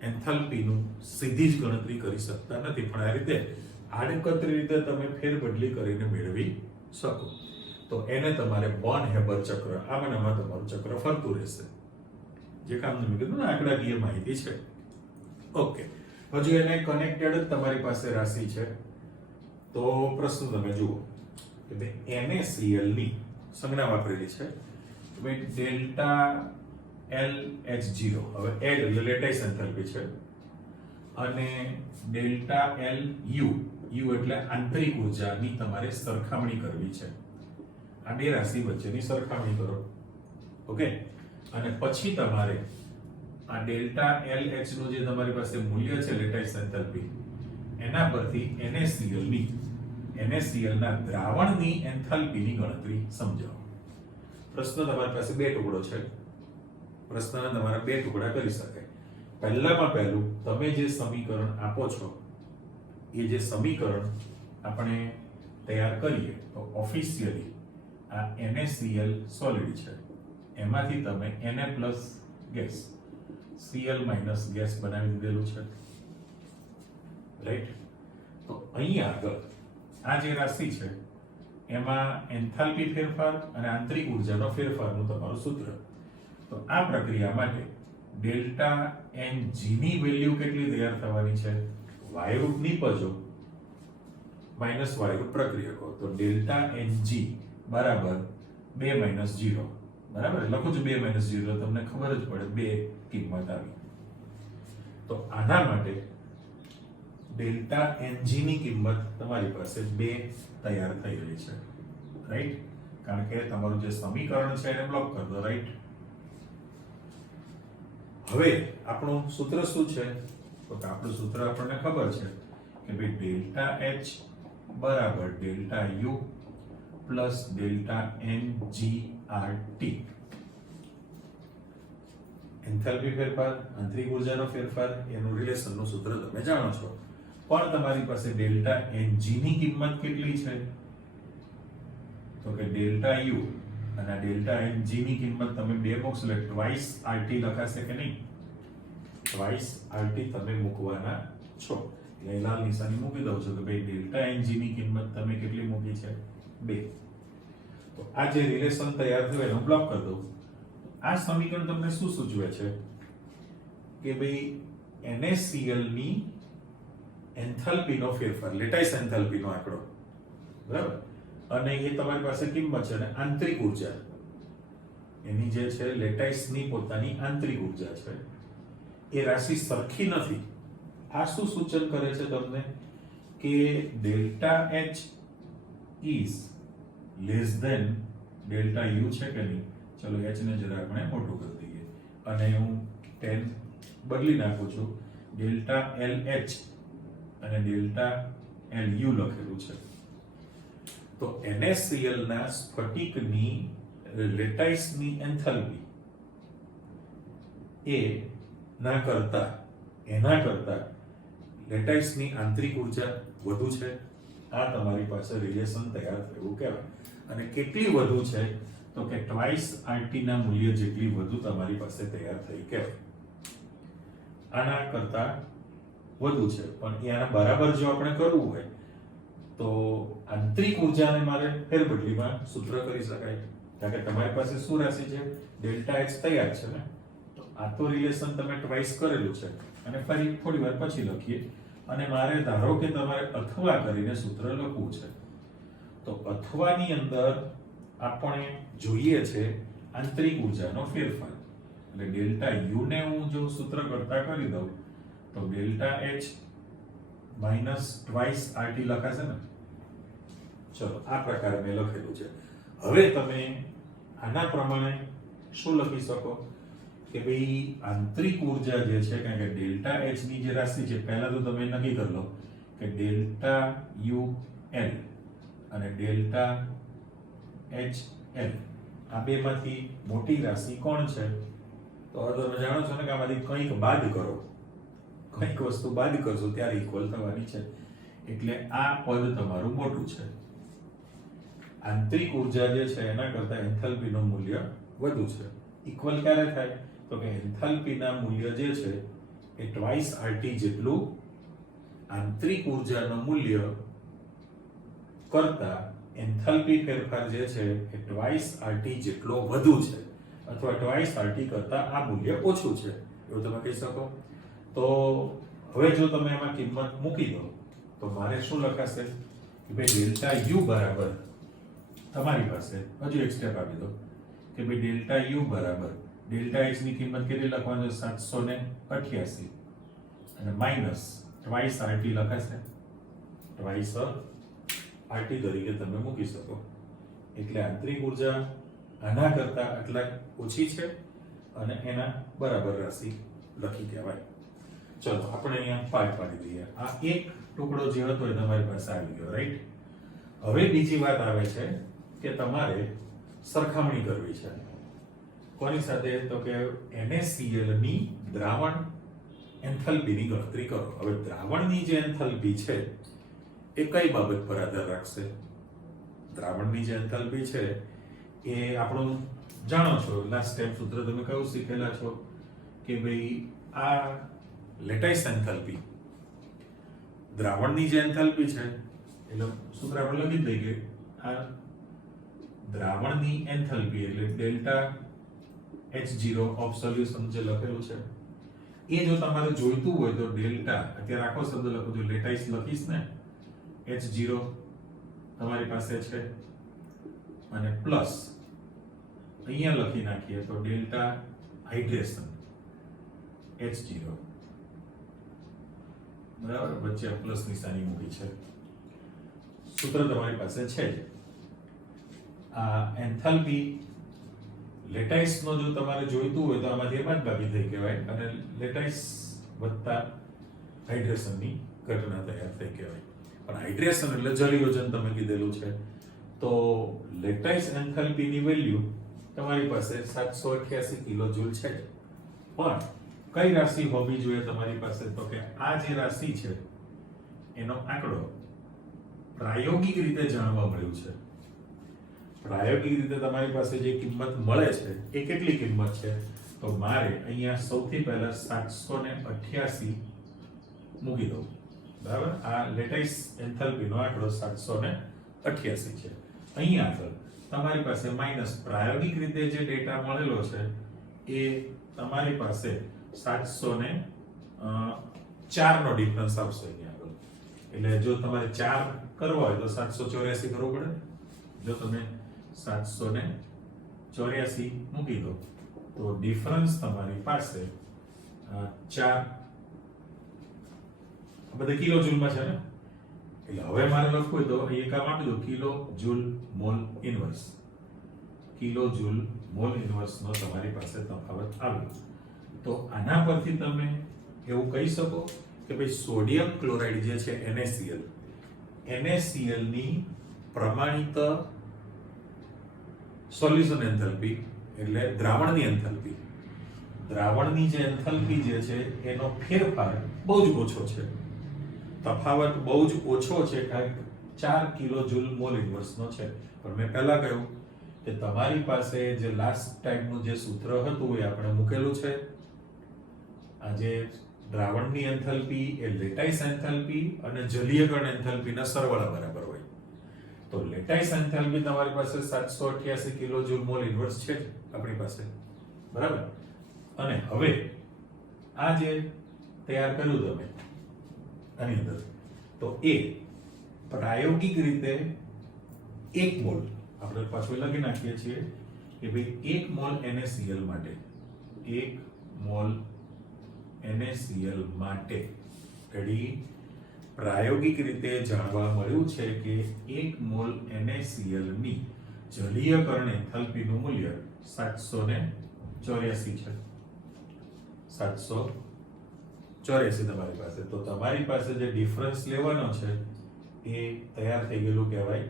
એન્થાલ્પીનું સીધી જ ગણતરી કરી શકતા નથી, પણ આ રીતે આડકતરી રીતે તમે ફેરબદલી કરીને મેળવી શકો. તો એને તમારે બોન હેબર ચક્ર, આમાંનામાં તમારું ચક્ર ફરતું રહેશે. જે કામનું મેં કીધું ને આંકડાકીય માહિતી છે. ઓકે, હજુ એને કનેક્ટેડ જ તમારી પાસે રાશિ છે. તો પ્રશ્ન તમે જુઓ કે ભાઈ NaCl ની સંજ્ઞા વાપરેલી છે, ભાઈ ડેલ્ટા LH0, હવે L એટલે લેટાઇસ એન્થાલ્પી છે, અને ડેલ્ટા LU, U એટલે આંતરિક ઊર્જાની તમારે સરખામણી કરવી છે. આ બે રાશિ વચ્ચેની સરખામણી કરો. ઓકે, અને પછી તમારે આ ડેલ્ટા LH નું જે તમારી પાસે મૂલ્ય છે લેટાઇસ એન્થાલ્પી, એના પરથી NaCl ના દ્રાવણની એન્થાલ્પીની ગણતરી સમજાવો. પ્રશ્ન તમારી પાસે બે ટુકડો છે, પ્રશ્નના તમારા બે ટુકડા કરી શકાય. પહેલામાં પહેલું તમે જે સમીકરણ આપો છો એ જે સમીકરણ આપણે તૈયાર કરીએ તો ઓફિશિયલી આ NaCl સોલિડ છે, એમાંથી તમે Na plus gas Cl minus gas બનાવી દીધેલું છે, રાઈટ? તો અહીંયા આગળ આ જે રાશિ છે એમાં એન્થાલ્પી ફેરફાર અને આંતરિક ઊર્જાનો ફેરફારનું તમારું સૂત્ર. તો આ પ્રક્રિયા માટે ડેલ્ટા Ng ની વેલ્યુ કેટલી તૈયાર થવાની છે? વાયુરૂપ નિપજો માઈનસ વાયુરૂપ પ્રક્રિયકો. તો ડેલ્ટા Ng બરાબર 2 - 0, બરાબર? લખું છું 2 - 0, તમને ખબર જ પડે બે કિંમત આવી. તો આના માટે ડેલ્ટા Ng ની કિંમત તમારી પાસે 2 તૈયાર થઈ રહી છે, રાઈટ? કારણ કે તમારું જે સમીકરણ છે એને બ્લોક કરી દો, રાઈટ? હવે આપણું સૂત્ર શું છે? તો આપણું સૂત્ર આપણને ખબર છે કે ભાઈ ડેલ્ટા H બરાબર delta U plus delta NgRT. Enthalpy ફેરફાર, આંતરિક ઊર્જાનો ફેરફાર, એનું રિલેશનનું સૂત્ર તમે જાણો છો. પણ તમારી પાસે ડેલ્ટા Ng ની કિંમત કેટલી છે? તો કે ડેલ્ટા U અને ડેલ્ટા Ng ની કિંમત તમે બે બોક્સ લે ટ્વાઇસ RT લખાશે કે નહીં? ટ્વાઇસ RT તમે મૂકવાના છો. એટલે લાલ નિશાની મૂકી દઉં છું કે ભાઈ ડેલ્ટા Ng ની કિંમત તમે કેટલી મૂકી છે? 2. તો આ જે રિલેશન તૈયાર થયું એનો બ્લોક કરી દઉં. આ સમીકરણ તમને શું સૂચવે છે કે ભાઈ NaCl ની એન્થાલ્પીનો ફેરફાર, લેટાઇસ એન્થાલ્પીનો આંકડો, બરાબર, અને એ તમારી પાસે કિંમત છે, અને આંતરિક ઉર્જા એની જે છે લેટાઇસની પોતાની આંતરિક ઉર્જા છે, એ રાશિ સરખી નથી. આ શું સૂચન કરે છે તમને? કે delta H is less than delta U છે કે નહીં? ચલો H ને જરા આપણે મોટું કરી દઈએ અને હું 10 બદલી નાખું છું. ડેલ્ટા LH અને ડેલ્ટા LU લખેલું છે. તો NaCl ના સ્ફટિકની લેટાઇસની એન્થાલ્પી એના કરતા લેટાઇસની આંતરિક ઉર્જા વધુ છે. આ તમારી પાસે રિલેશન તૈયાર થયું કહેવાય. અને કેટલી વધુ છે? તો કે ટ્વાઇસ RT ના મૂલ્ય જેટલી વધુ તમારી પાસે તૈયાર થઈ કહેવાય. આના કરતા વધુ છે, પણ એના બરાબર જો આપણે કરવું હોય તો આંતરિક ઉર્જાને મારે ફેરબદલીમાં સૂત્ર કરી શકાય. કારણ કે તમારી પાસે શું રાશિ છે? ડેલ્ટા H તૈયાર છે ને, તો આ તો રિલેશન તમે ટ્વાઇસ કરેલું છે, અને ફરી થોડી વાર પછી લખીએ. અને મારે ધારો કે તમારે અથવા કરીને સૂત્ર લખવું છે, તો અથવાની અંદર આપણે જોઈએ છે આંતરિક ઉર્જાનો ફેરફાર. એટલે ડેલ્ટા U ને હું જો સૂત્ર કરતા કરી દઉં તો delta H minus twice RT લખાશે ને. ચલો, આ પ્રકારે મેં લખેલું છે. હવે તમે આના પ્રમાણે શું લખી શકો કે ભાઈ આંતરિક ઉર્જા જે છે, કારણ કે ડેલ્ટા H ની જે રાશિ છે, પહેલા તો તમે નક્કી કરી લો કે ડેલ્ટા UL અને ડેલ્ટા HL આ બેમાંથી મોટી રાશિ કોણ છે? તો તમે જાણો છો ને કે આમાંથી કંઈક બાદ કરો, કંઈક વસ્તુ બાદ કરશો ત્યારે ઇક્વલ થવાની છે. એટલે આ પદ તમારું મોટું છે. આંતરિક ઉર્જા જે છે એના કરતા એન્થાલ્પીનું મૂલ્ય વધુ છે. ઇક્વલ ક્યારે થાય? તો કે એન્થાલ્પીના મૂલ્ય જે છે એ ટ્વાઇસ RT જેટલું આંતરિક ઉર્જાનું મૂલ્ય કરતા એન્થાલ્પી ફેરફાર જે છે એ ટ્વાઇસ RT જેટલો વધુ છે, અથવા ટ્વાઇસ RT કરતા આ મૂલ્ય ઓછું છે, એવું તમે કહી શકો. તો હવે જો તમે એમાં કિંમત મૂકી દો તો મારે શું લખાશે કે ભાઈ ડેલ્ટા U બરાબર, તમારી પાસે હજુ એક સ્ટેપ આપી દો કે ભાઈ ડેલ્ટા U બરાબર ડેલ્ટા H ની કિંમત કેટલી લખવાની? 788 અને માઈનસ ટ્વાઇસ RT લખાશે. ટ્વાઇસ RT તરીકે તમે મૂકી શકો. એટલે આંતરિક ઉર્જા આના કરતા આટલા ઓછી છે અને એના બરાબર રાશિ લખી દેવાય. ચલો આપણે અહીંયા પાર્ટ પાડી દઈએ. આ એક ટુકડો જે હતો એ તમારી પાસે આવી ગયો, રાઈટ? હવે બીજી વાત આવે છે કે તમારે સરખામણી કરવી છે. કોની સાથે? તો કે NaCl ની દ્રાવણ એન્થાલ્પીની ગણતરી કરો. હવે દ્રાવણની જે એન્થાલ્પી છે એ કઈ બાબત પર આધાર રાખશે? દ્રાવણની જે એન્થાલ્પી છે એ આપણું જાણો છો, લાસ્ટ ટાઈમ સૂત્ર તમે કયું શીખેલા છો કે ભાઈ આ લેટાઇસ એન્થાલ્પી, દ્રાવણની જે એન્થાલ્પી છે એટલે સૂત્ર આપણે લખી દઈએ કે આ દ્રાવણની એન્થાલ્પી એટલે ડેલ્ટા H0 ઓફ સોલ્યુશન જે લખેલું છે એ જો તમારે જોઈતું હોય તો ડેલ્ટા, અત્યારે આખો શબ્દ લખું છું, લેટાઇસ લખીશ ને, H0 તમારી પાસે છે અને પ્લસ અહીંયા લખી નાખીએ તો ડેલ્ટા હાઇડ્રેશન H0, બરાબર, વચ્ચે પ્લસ નિશાની મૂકી છે. સૂત્ર તમારી પાસે છે જ. આ એન્થાલ્પી લેટાઇસ નો જો તમારે જોઈતું હોય તો આમાંથી એમાં જ બાકી થઈ કહેવાય, અને લેટાઇસ વત્તા હાઇડ્રેશન ની ઘટના તૈયાર થઈ કહેવાય. પણ હાઇડ્રેશન એટલે જલયોજન તમે કીધેલું છે. તો લેટાઇસ એન્થાલ્પી ની વેલ્યુ તમારી પાસે 788 કિલોજૂલ છે. પણ કઈ રાશિ હોવી જોઈએ તમારી પાસે? તો કે આ જે રાશિ છે એનો આંકડો પ્રાયોગિક રીતે જાણવા મળ્યું છે. પ્રાયોગિક રીતે તમારી પાસે જે કિંમત મળે છે એ કેટલી કિંમત છે? તો મારે અહીંયા સૌથી પહેલા 788 મૂકી દઉં, બરાબર. આ લેટાઇસ એન્થાલ્પીનો આંકડો 788 છે. અહીંયા આગળ તમારી પાસે માઈનસ પ્રાયોગિક રીતે જે ડેટા મળેલો છે એ તમારી પાસે 704 નો ડિફરન્સ આવશે અહીંયા આગળ. એટલે જો તમારે 4 કરવા હોય તો 784 કરવું પડે. જો તમે 784 મૂકી દો તો ડિફરન્સ તમારી પાસે 4 બધા કિલો જૂલમાં છે ને. એટલે હવે મારે લખવું હોય તો એક કામ આપી દો, kilo joule mol inverse. Kilo joule mol inverse નો તમારી પાસે તફાવત આવ્યો. તો આના પરથી તમે એવું કહી શકો કે ભાઈ સોડિયમ ક્લોરાઇડ જે છે NaCl ની પ્રમાણિત સોલ્યુશન એન્થાલ્પી એટલે દ્રાવણની એન્થાલ્પી, દ્રાવણની જે એન્થાલ્પી જે છે એનો ફેરફાર બહુ જ ઓછો છે, તફાવત બહુ જ ઓછો છે, કાંઈક 4 કિલો જૂલ મોલ ઇનવર્સ નો છે. પણ મેં પહેલા કહ્યું કે તમારી પાસે જે લાસ્ટ ટાઈમનું જે સૂત્ર હતું એ આપણે મૂકેલું છે. આ જે દ્રાવણની એન્થાલ્પી એ લેટાઇસ એન્થાલ્પી અને જલીયકરણ એન્થાલ્પીના સરવાળા બરાબર હોય. તો લેટાઇસ એન્થાલ્પી તમારી પાસે 788 કિલો જૂલ મોલ ઇનવર્સ છે આપણી પાસે, બરાબર. અને હવે આ જે તૈયાર કર્યું તમે આની અંદર, તો એ પ્રાયોગિક રીતે 1 મોલ આપણે પાછું લખી નાખીએ છીએ કે ભાઈ 1 મોલ NaCl માટે 1 મોલ NaCl માટે રેડી પ્રાયોગિક રીતે જાણવા મળ્યું છે કે 1 મોલ NaCl ની જલીયકરણ એન્થાલ્પીનું મૂલ્ય 784 છે. 784 તમારી પાસે. તો તમારી પાસે જે ડિફરન્સ લેવાનો છે એ તૈયાર થઈ ગયેલું કહેવાય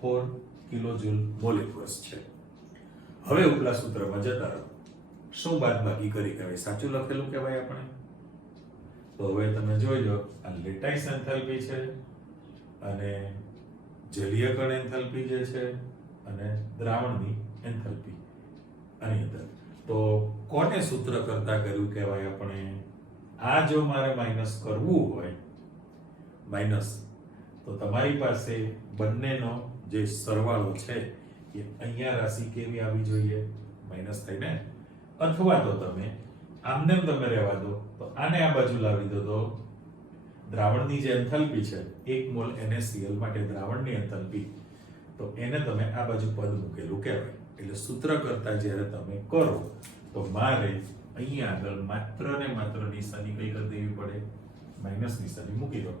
4 કિલો જૂલ મોલ ઇનવર્સ છે. હવે ઉપલા સૂત્રમાં જતા રહો. શું બાદબાકી કરી કહેવાય? સાચું લખેલું કહેવાય આપણે. તો હવે તમે જોઈ લો, આ લેટાઇસ એન્થાલ્પી છે અને જલીયકરણ એન્થાલ્પી જે છે અને દ્રાવણની એન્થાલ્પી આની અંદર. તો કોને સૂત્ર કરતા કર્યું કહેવાય આપણે? આ જો મારે માઈનસ કરવું હોય માઈનસ, તો તમારી પાસે બંનેનો જે સરવાળો છે એ અહીંયા રાશિ કેવી આવી જોઈએ? માઈનસ થઈને. અથવા તો તમે આમને તમે રહેવા દો, તો આને આ બાજુ લાવી દો, તો દ્રાવણની જે એન્થાલ્પી છે 1 મોલ NaCl માટે દ્રાવણની એન્થાલ્પી, તો એને તમે આ બાજુ પદ મૂકેલું કહેવાય. એટલે સૂત્ર કરતા જ્યારે તમે કરો તો મારે અહીંયા આગળ માત્ર ને માત્ર નિશાની કઈ કરી દેવી પડે? માઈનસ નિશાની મૂકી દો.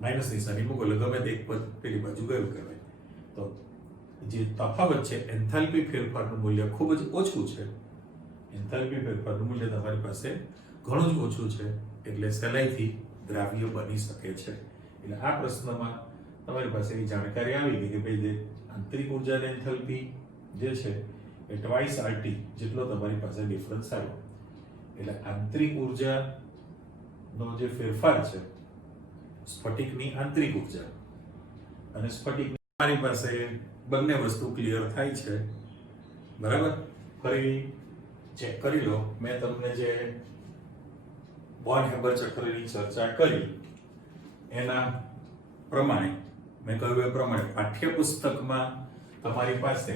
માઈનસ નિશાની મૂકો એટલે ગમે તે એક પદ પેલી બાજુ ગયું કહેવાય. તો જે તફાવત છે એન્થાલ્પી ફેરફારનું મૂલ્ય ખૂબ જ ઓછું છે. એન્થાલ્પી ફેરફારનું મૂલ્ય તમારી પાસે ઘણું જ ઓછું છે, એટલે સહેલાઈથી દ્રાવ્ય બની શકે છે. એટલે આ પ્રશ્નમાં તમારી પાસે એવી જાણકારી આવી ગઈ કે ભાઈ જે આંતરિક ઉર્જાની એન્થાલ્પી જે છે એ ટ્વાઇસ RT જેટલો તમારી પાસે ડિફરન્સ આવ્યો. એટલે આંતરિક ઉર્જાનો જે ફેરફાર છે, સ્ફટિકની આંતરિક ઉર્જા અને સ્ફટિકની, તમારી પાસે બંને વસ્તુ ક્લિયર થાય છે, બરાબર. ફરી ચેક કરી લો. મેં તમને જે બોર્ન-હેબર ચક્રની ચર્ચા કરી એના પ્રમાણે મેં કહ્યું એ પ્રમાણે પાઠ્યપુસ્તકમાં તમારી પાસે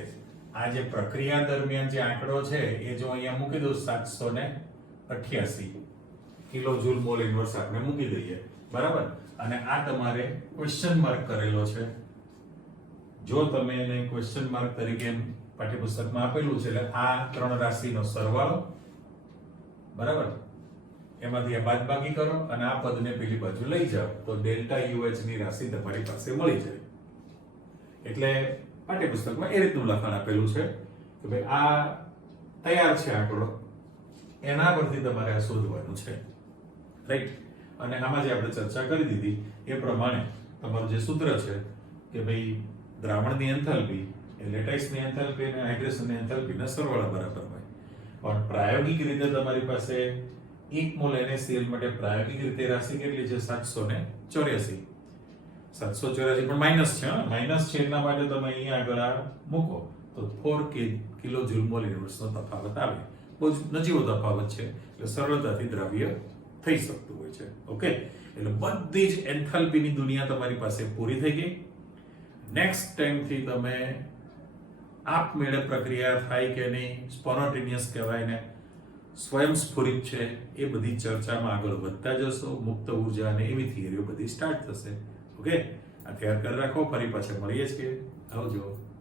આ જે પ્રક્રિયા દરમિયાન જે આંકડો છે એ જો અહીંયા મૂકી દઉં 788 કિલો જૂલ મોલ ઇનવર્સ આપણે મૂકી દઈએ, બરાબર. અને આ તમારે ક્વેશ્ચન માર્ક કરેલો છે. જો તમે એને ક્વેશ્ચન માર્ક તરીકે પાઠ્યપુસ્તકમાં આપેલું છે, એટલે આ 3 રાશિનો સરવાળો, બરાબર, એમાંથી આ બાદબાકી કરો અને આ પદને પેલી બાજુ લઈ જાઓ તો ડેલ્ટા UH ની રાશિ તમારી પાસે મળી જાય. એટલે પાઠ્યપુસ્તકમાં એ રીતનું લખાણ આપેલું છે કે ભાઈ આ તૈયાર છે આંકડો, એના પરથી તમારે આ શોધવાનું છે, રાઈટ. અને આમાં જે આપણે ચર્ચા કરી દીધી એ પ્રમાણે તમારું જે સૂત્ર છે કે ભાઈ દ્રાવણની એન્થાલ્પી એ લેટાઇસની એન્થાલ્પી અને હાઇડ્રેશનની એન્થાલ્પીના સરવાળા બરાબર હોય. પણ પ્રાયોગિક રીતે તમારી પાસે 1 મોલ NaCl માટે પ્રાયોગિક રીતે રાશિ કેટલી છે? 784. 784 પણ માઈનસ છે. માઈનસ છે એટલા માટે તમે અહીંયા આગળ આ મૂકો તો 4 કિલો જૂલ મોલ ઇનવર્સનો તફાવત આવે. બહુ જ નજીવો તફાવત છે, એટલે સરળતાથી દ્રાવ્ય થઈ શકતું હોય છે. ઓકે, એટલે બધી જ એન્થાલ્પીની દુનિયા તમારી પાસે પૂરી થઈ ગઈ. નેક્સ્ટ ટાઈમથી તમે આપમેળે પ્રક્રિયા થાય કે નહીં, સ્પોન્ટેનિયસ કહેવાય ને, સ્વયંસ્ફુરિત છે એ બધી ચર્ચામાં આગળ વધતા જશો. મુક્ત ઉર્જા અને એવી થિયરીઓ બધી સ્ટાર્ટ થશે. ઓકે, આ તૈયાર કરી રાખો. ફરી પાછા મળીએ છીએ. આવજો.